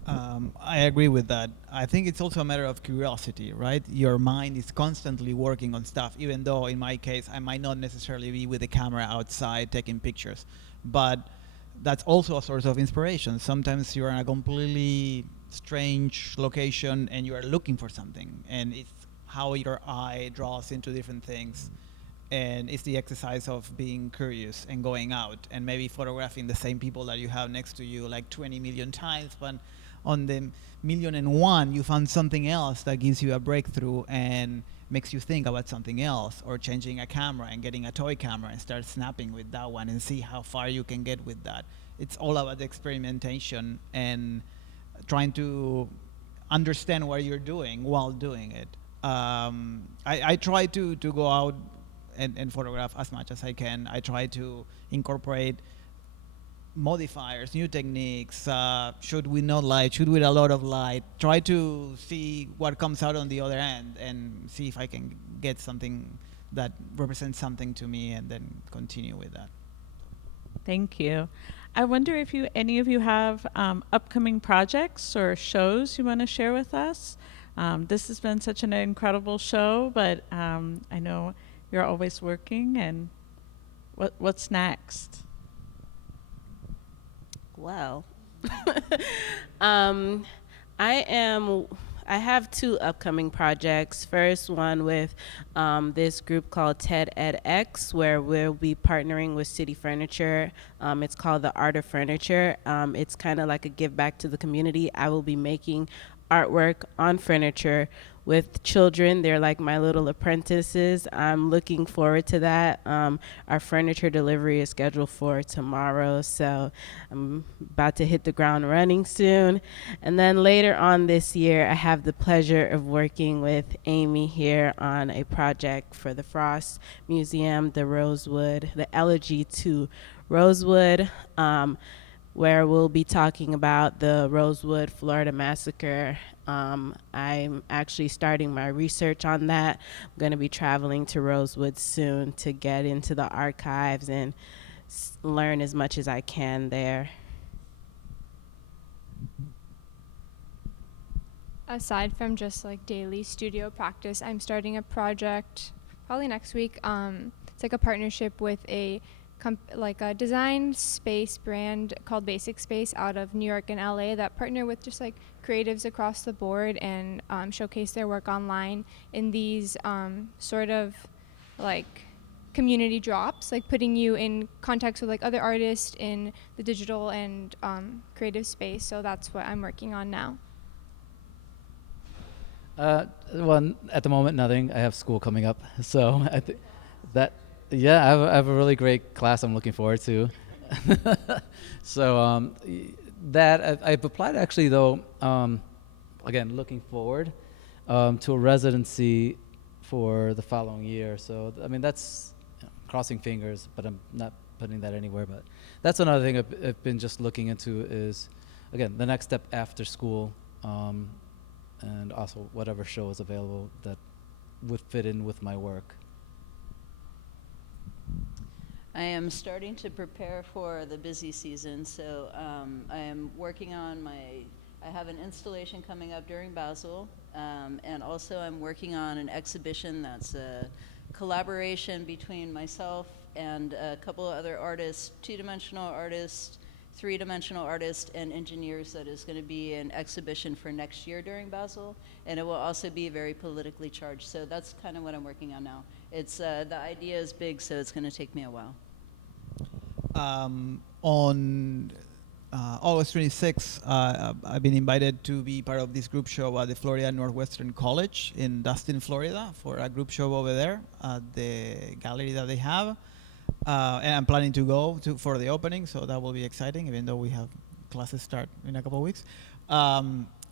I agree with that. I think it's also a matter of curiosity, right? Your mind is constantly working on stuff, even though in my case, I might not necessarily be with the camera outside taking pictures. But that's also a source of inspiration. Sometimes you're in a completely strange location and you are looking for something, and it's how your eye draws into different things. And it's the exercise of being curious and going out and maybe photographing the same people that you have next to you like 20 million times, but on the 1,000,001 you found something else that gives you a breakthrough and makes you think about something else, or changing a camera and getting a toy camera and start snapping with that one and see how far you can get with that. It's all about experimentation and trying to understand what you're doing while doing it. I try to go out and photograph as much as I can. I try to incorporate modifiers, new techniques, shoot with no light, shoot with a lot of light, try to see what comes out on the other end and see if I can get something that represents something to me, and then continue with that. Thank you. I wonder if any of you have upcoming projects or shows you want to share with us. This has been such an incredible show, but I know you're always working, and what's next? Well, I have two upcoming projects. First one with this group called TED edX, where we'll be partnering with City Furniture. It's called The Art of Furniture. It's kind of like a give back to the community. I will be making artwork on furniture with children. They're like my little apprentices. I'm looking forward to that. Our furniture delivery is scheduled for tomorrow, so I'm about to hit the ground running soon. And then later on this year, I have the pleasure of working with Amy here on a project for the Frost Museum, the Elegy to Rosewood, where we'll be talking about the Rosewood, Florida massacre. I'm actually starting my research on that. I'm going to be traveling to Rosewood soon to get into the archives and learn as much as I can there. Aside from just like daily studio practice, I'm starting a project probably next week. It's like a partnership with a design space brand called Basic Space out of New York and LA that partner with just like creatives across the board and showcase their work online in these sort of like community drops, like putting you in contact with like other artists in the digital and creative space. So that's what I'm working on now. Well, at the moment, nothing. I have school coming up, so I think that. Yeah, I have a really great class I'm looking forward to. So that I've applied actually though. Again, looking forward to a residency for the following year. So I mean, that's crossing fingers, but I'm not putting that anywhere. But that's another thing I've been just looking into is, again, the next step after school, and also whatever show is available that would fit in with my work. I am starting to prepare for the busy season, so I am working on I have an installation coming up during Basel, and also I'm working on an exhibition that's a collaboration between myself and a couple of other artists, two-dimensional artists, three-dimensional artists, and engineers, that is going to be an exhibition for next year during Basel, and it will also be very politically charged, so that's kind of what I'm working on now. It's the idea is big, so it's going to take me a while. On August 26th, I've been invited to be part of this group show at the Florida Northwestern College in Dustin, Florida, for a group show over there at the gallery that they have. And I'm planning to go for the opening, so that will be exciting, even though we have classes start in a couple of weeks.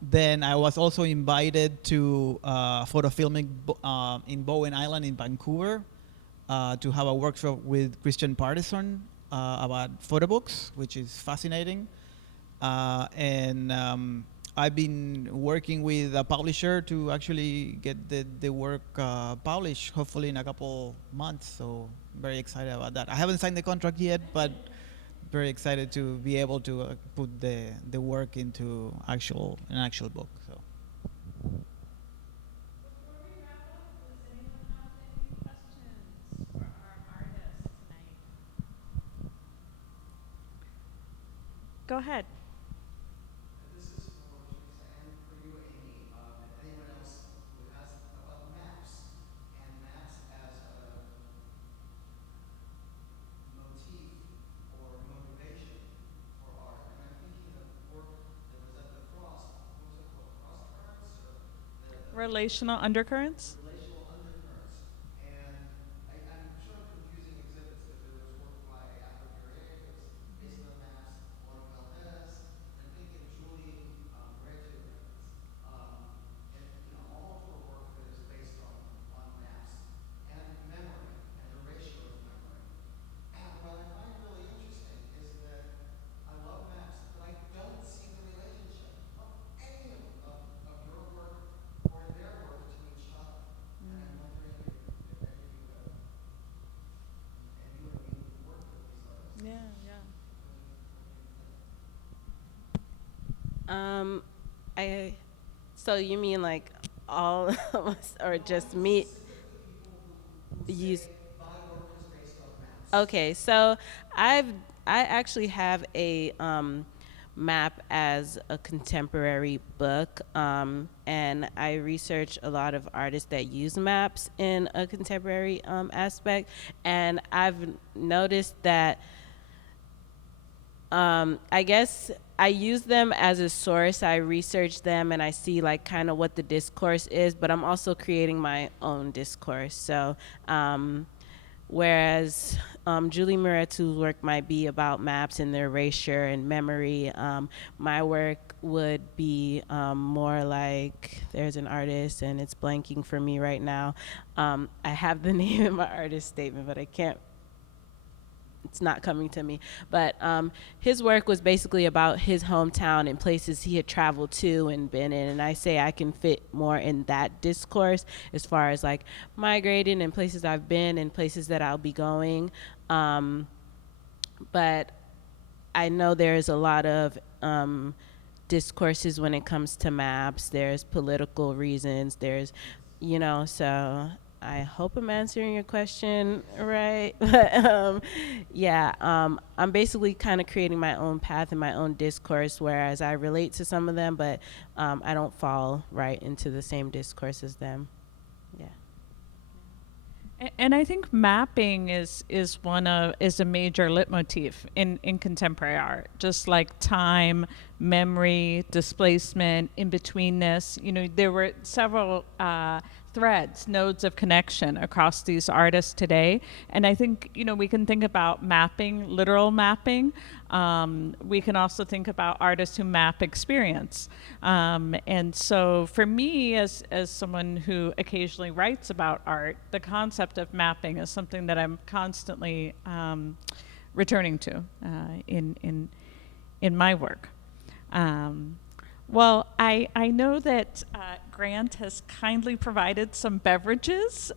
Then I was also invited to photo filming in Bowen Island in Vancouver to have a workshop with Christian Partisan about photo books, which is fascinating. And I've been working with a publisher to actually get the work published, hopefully in a couple months. So very excited about that. I haven't signed the contract yet, but very excited to be able to put the work into an actual book. So. Before we wrap up, does anyone have any questions for our artists tonight? Go ahead. This is for Charlisa and for you, Amy, and anyone else who has about maps and maps as a motif or motivation for art. And I'm thinking of work that was at the cross. What was it called? Cross currents or the Relational undercurrents? relational undercurrents. And I'm sure I'm confusing exhibits because there was work by Afro Curator, there was Isla Maps, Juan Valdez, and I'm thinking Julie Retu. And all of her work that is based on maps and memory and erasure of memory. And what I find really interesting is that I love maps, but I don't see the relationship of any of your work or their work to each other. And I'm wondering if any of you have, and you have worked with these artists. Yeah, yeah. So you mean like all of us, or just me? Use. My work is based on maps. Okay, so I actually have a map as a contemporary book, and I research a lot of artists that use maps in a contemporary aspect, and I've noticed that I guess I use them as a source. I research them and I see like kind of what the discourse is, but I'm also creating my own discourse. So whereas Julie Muretu's work might be about maps and their erasure and memory, my work would be more like, there's an artist and it's blanking for me right now. I have the name in my artist statement, but I can't, it's not coming to me. But his work was basically about his hometown and places he had traveled to and been in. And I say I can fit more in that discourse as far as like migrating and places I've been and places that I'll be going. But I know there's a lot of discourses when it comes to maps. There's political reasons. There's, so I hope I'm answering your question right. But I'm basically kind of creating my own path and my own discourse, whereas I relate to some of them, but I don't fall right into the same discourse as them. Yeah. And I think mapping is a major leitmotif in contemporary art, just like time, memory, displacement, in-betweenness. There were several threads, nodes of connection across these artists today. And I think, we can think about mapping, literal mapping. We can also think about artists who map experience. And so for me, as someone who occasionally writes about art, the concept of mapping is something that I'm constantly returning to in my work. Well, I know that Grant has kindly provided some beverages,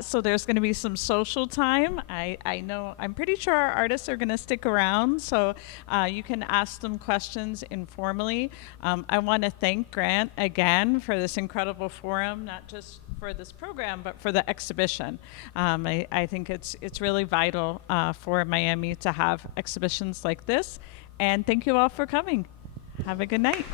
so there's going to be some social time. I know, I'm pretty sure our artists are going to stick around, so you can ask them questions informally. I want to thank Grant again for this incredible forum, not just for this program, but for the exhibition. I think it's really vital for Miami to have exhibitions like this. And thank you all for coming. Have a good night.